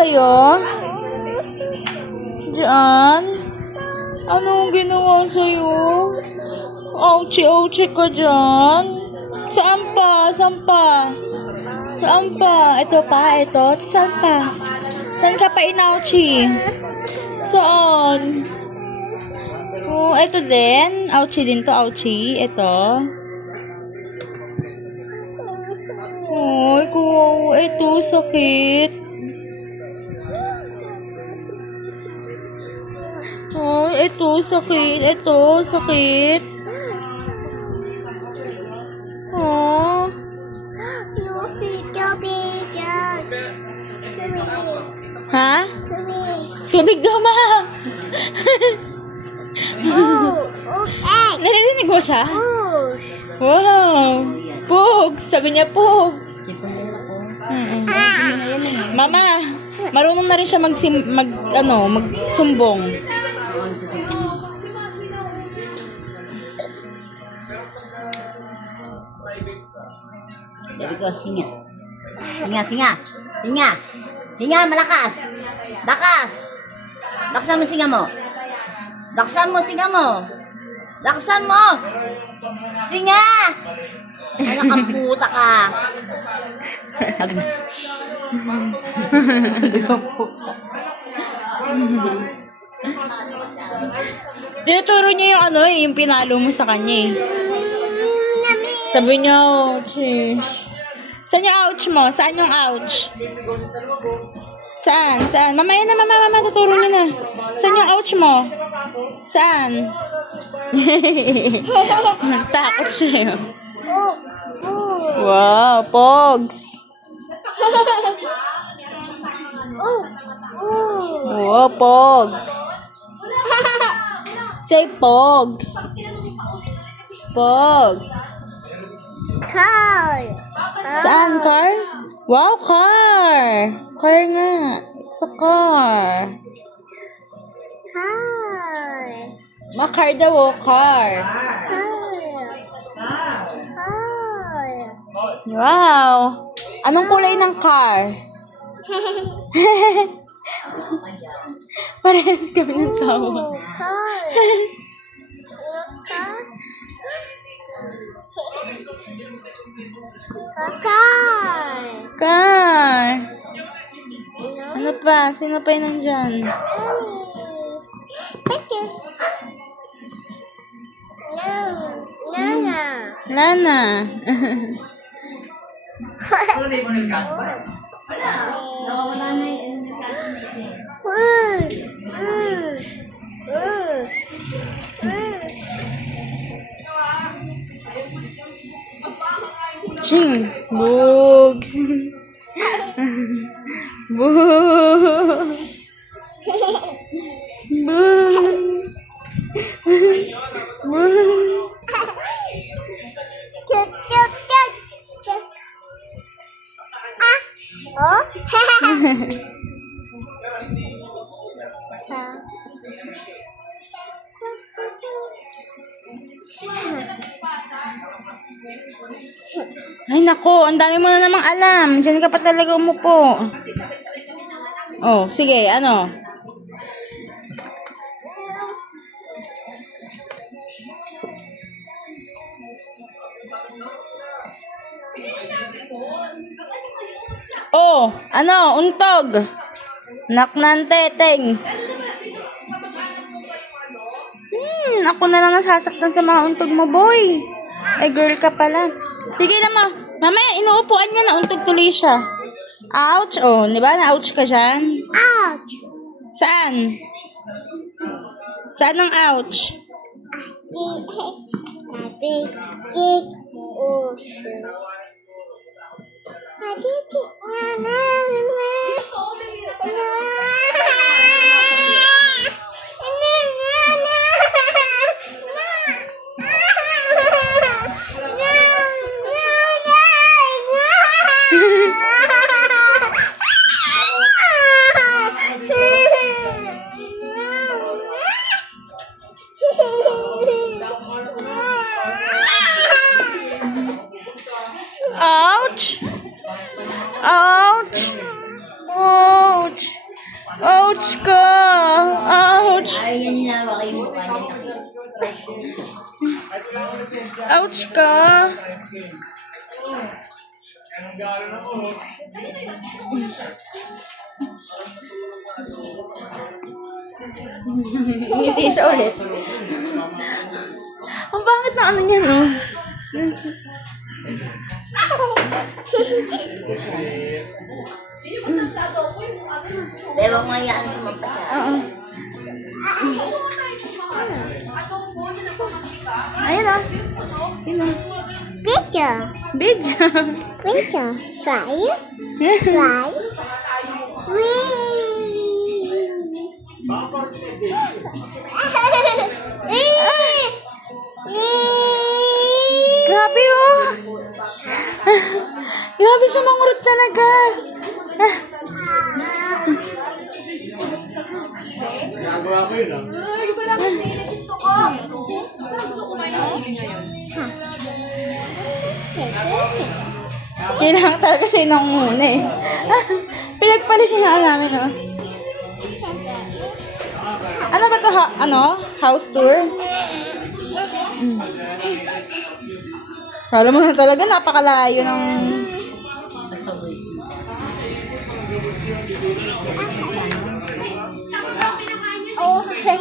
sa'yo? Diyan? Anong ginawa sa'yo? Ouchie ka dyan? Saan pa? Saan pa? Saan pa? Ito pa? Ito? Saan pa? Saan ka pa inouchie? Saan? Oh, ito din. Ouchie din to, ouchie. Ito. Ay, ko. Ito, sakit. Ay, ito, sakit. Ito, sakit. Oh. Ha? Tubig daw, ma. Narinig mo siya? Wow. Pugs. Sabi niya, Pugs. Mama, marunong na rin siya magsumbong. Dari ko, singa. Singa, malakas. Lakas. Laksan mo singa mo. Laksan mo. Singa. Anak kang puta ka. Tinuturo niya yung pinalo mo sa kanya eh. Sabi niya, ouch. Saan yung ouch mo? Saan yung ouch? Saan? Mamaya na, mama, tuturo niya na. Saan yung ouch mo? Saan? Takot siya yun. Wow, Pogs. Wow, Pogs. Say Pogs. Pogs. Car. Saan, car? Wow, car. Car nga. It's a car. Car. Car daw, oh, car. Wow. Anong kulay ng car? Parehas kami ng tawa. Car. Ano pa? Sino pa yun nandyan? Lana. Ching. Bugs. Bugs. Ay nako, ang dami mo na namang alam. Diyan ka pa talaga umupo. Oh, sige, ano? Oh, ano? Untog. Naknan teteng. Ako na lang nasasaktan sa mga untog mo, boy. Eh, girl ka pala. Sige na mo. Mamaya, inuupuan niya na untog tuloy siya. Ouch. Oh, di ba? Na-ouch ka dyan? Ouch. Saan? Saan ang ouch? Ouch! Ouch! Oh! Ouch ka! Ouch! Ay, yan hinawa kayo mo kanya. Ouch ka! Ngiti siya ulit. Ang bakit na ano niya, no? Ewan ko nga yan sumampa siya. Oo. Ayun ah. Ayun ah. Picture. Video. Picture. Try. Try. Grabe oh. Grabe siya mangurot talaga. Kailangan talaga siya yung muna eh. Pinagpalit nga namin oh. Ano ba to? House tour? Kala mo na talaga napakalayo ng... Oh, okay.